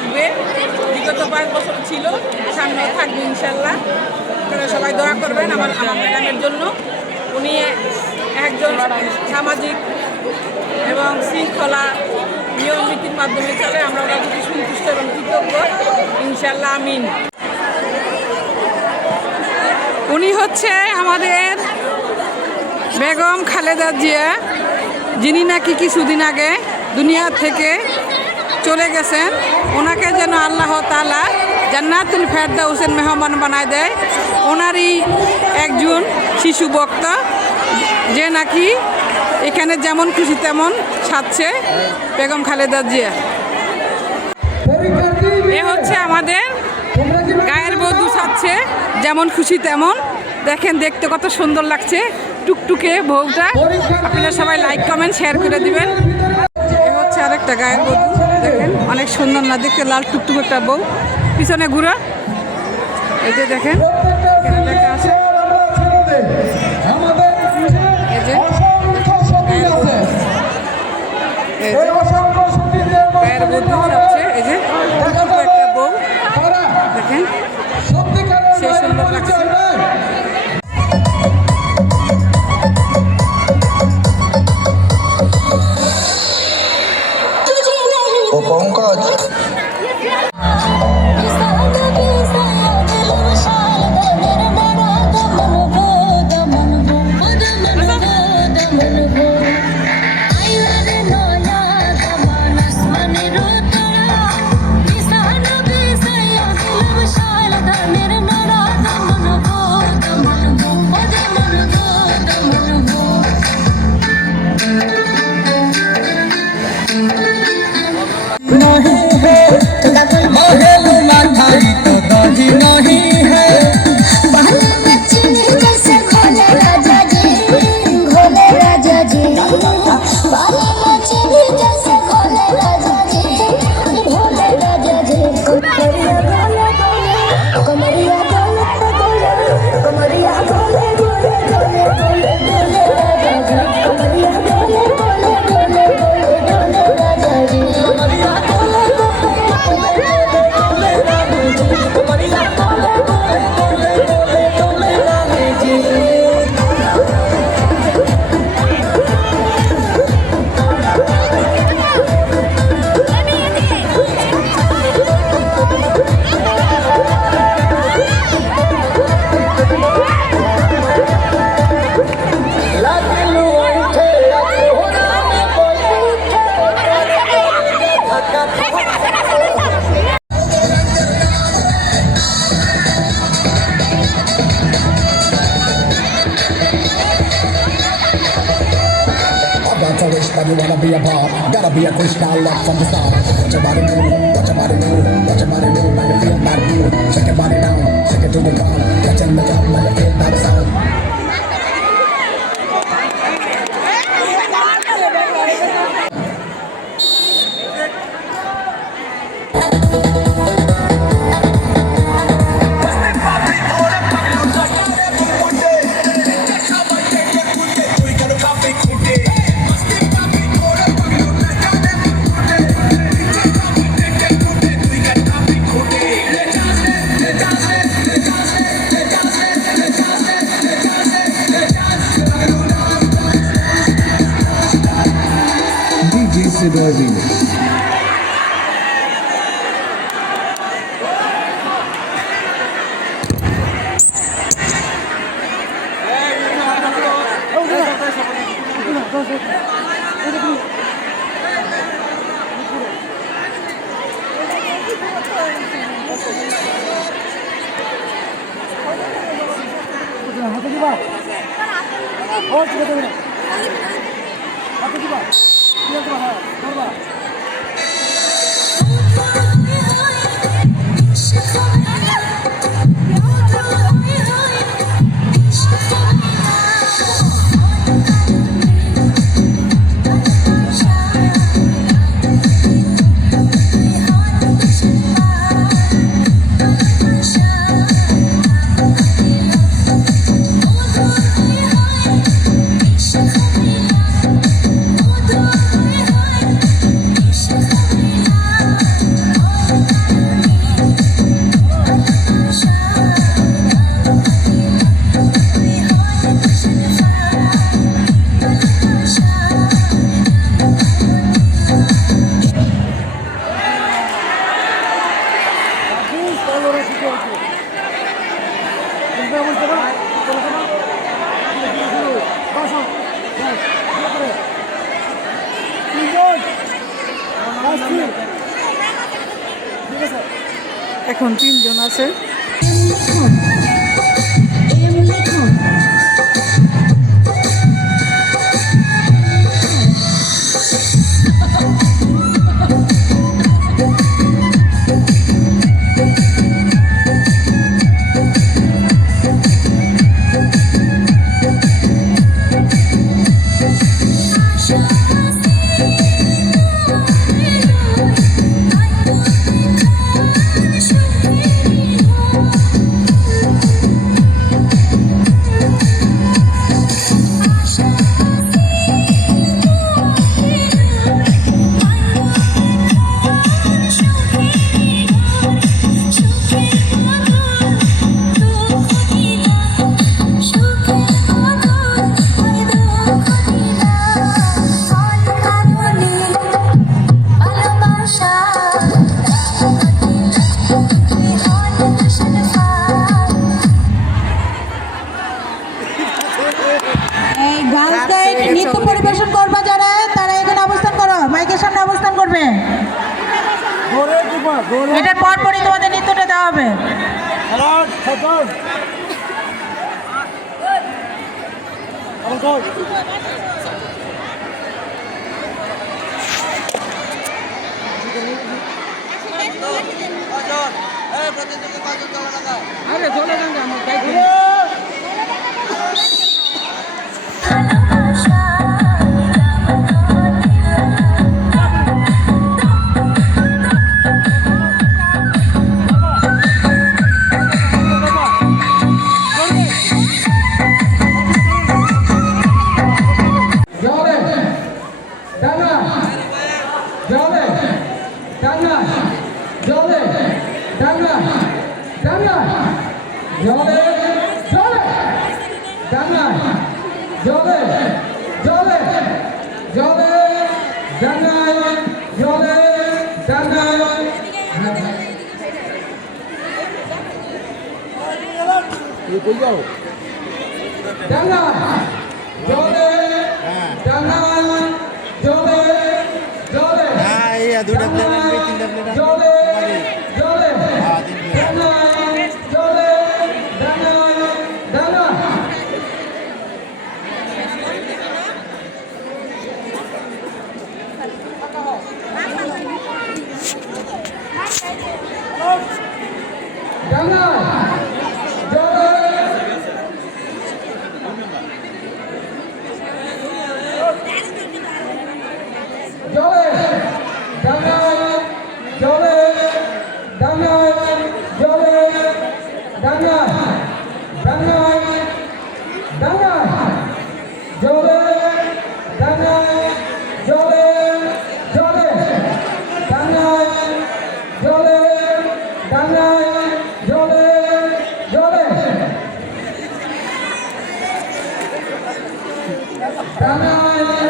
থাকবে, বিগত 5 বছর ছিল, সামনেও থাকবে ইনশাল্লাহ। আপনারা সবাই দোয়া করবেন আমার ম্যাডামের জন্য। উনি একজন সামাজিক এবং শৃঙ্খলা নিয়ম নীতির মাধ্যমে চলে, আমরা ওরা যদি সন্তুষ্ট এবং কৃতজ্ঞ ইনশাল্লাহ, আমিন। উনি হচ্ছে আমাদের বেগম খালেদা জিয়া, যিনি নাকি কিছুদিন আগে দুনিয়া থেকে চলে গেছেন। ওনাকে যেন আল্লাহ তাআলা জান্নাতুল ফেরদাউসের মেহমান বানায় দেয়। ওনারই একজন শিশু বক্তা, যে নাকি এখানে যেমন খুশি তেমন সাজছে বেগম খালেদা জিয়া। এ হচ্ছে আমাদের গায়ের বধূ সাজছে যেমন খুশি তেমন। দেখেন দেখতে কত সুন্দর লাগছে টুকটুকে বউটা। আপনারা সবাই লাইক কমেন্ট শেয়ার করে দিবেন। এ হচ্ছে আরেকটা গায়ের বধূ, দেখেন অনেক সুন্দর না দেখতে, লাল টুকটুক একটা বউ। পিছনে ঘুরা, এই যে দেখেন এখানে লেখা আছে, এই যে গায়ের বধূ সাজছে, এই যে টুকটুক একটা বউ, দেখেন সেই সুন্দর লাগছে। ও Pankaj, but you wanna be a Bob, gotta be a crystal love from the start. Watch your body move, watch your body move, watch your body move, now you feel that move. Shake your body down, shake it to the ground, catch in the jump, now you feel that sound. এখন 3 জন আছে। নৃত্য পরিবেশন করবে যারা, তারা এখানে অবস্থান করো, মাইকের সামনে অবস্থান করবে। এটার পরপরই তোমাদের নৃত্যটা দেওয়া হবে। আরে চলে যান আমার তাই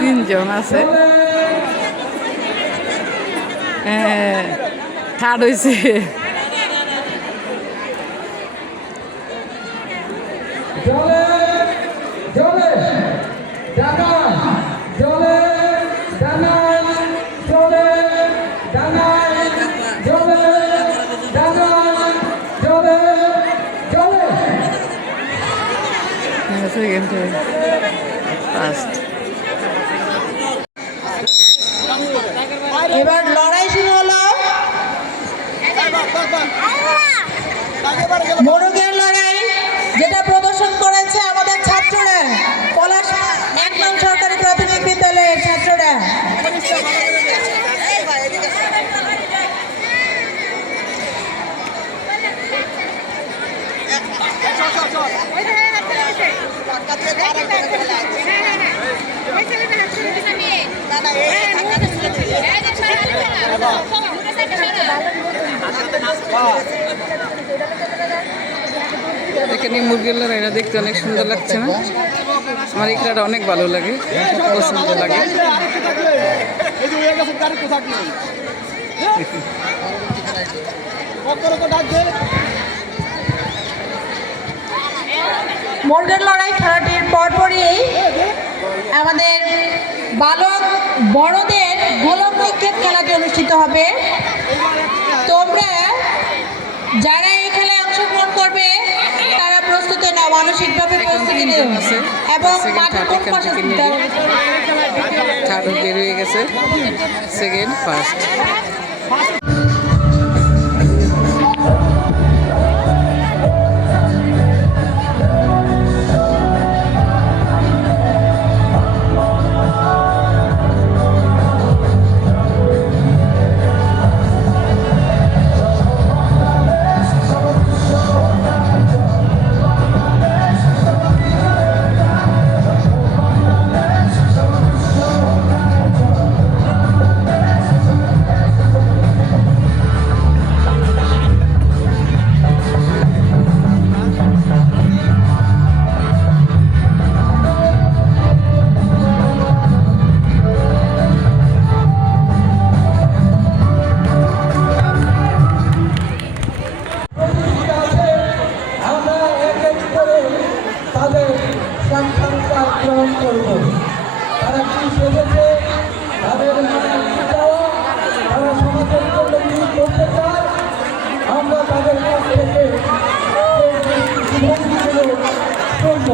তিনজন আছে। থার্ড হয়েছে। এবার লড়াই শুরু হলো, মোরগের লড়াই, যেটা প্রদর্শন করেছে আমাদের ছাত্ররা, পলাশ 1 নং সরকারি প্রাথমিক বিদ্যালয়ের ছাত্ররা। এখানে মুরগির লড়াইটা দেখতে অনেক সুন্দর লাগছে না? আমার এই খেলাটা অনেক ভালো লাগে, পছন্দ লাগে। মোল্ডের লড়াই খেলাটির পরপরই আমাদের বালক বড়দের গোলক নিক্ষেপ খেলাটি অনুষ্ঠিত হবে। তোমরা যারা এই খেলায় অংশগ্রহণ করবে তারা প্রস্তুতি নাও, মানসিকভাবে প্রস্তুতি নিও এবং মাঠের কোন পাশে থার্ড বের হয়ে গেছে, সেকেন্ড, ফার্স্ট। আমরা এক এক করে তাদের সাক্ষাৎকার গ্রহণ করব। তারা কি সেজেছে, তাদের মনের কি চাওয়া, তারা সমাজের জন্য কি করতে চায়, আমরা তাদের কাছ থেকে সেই ভঙ্গিগুলো শুনব।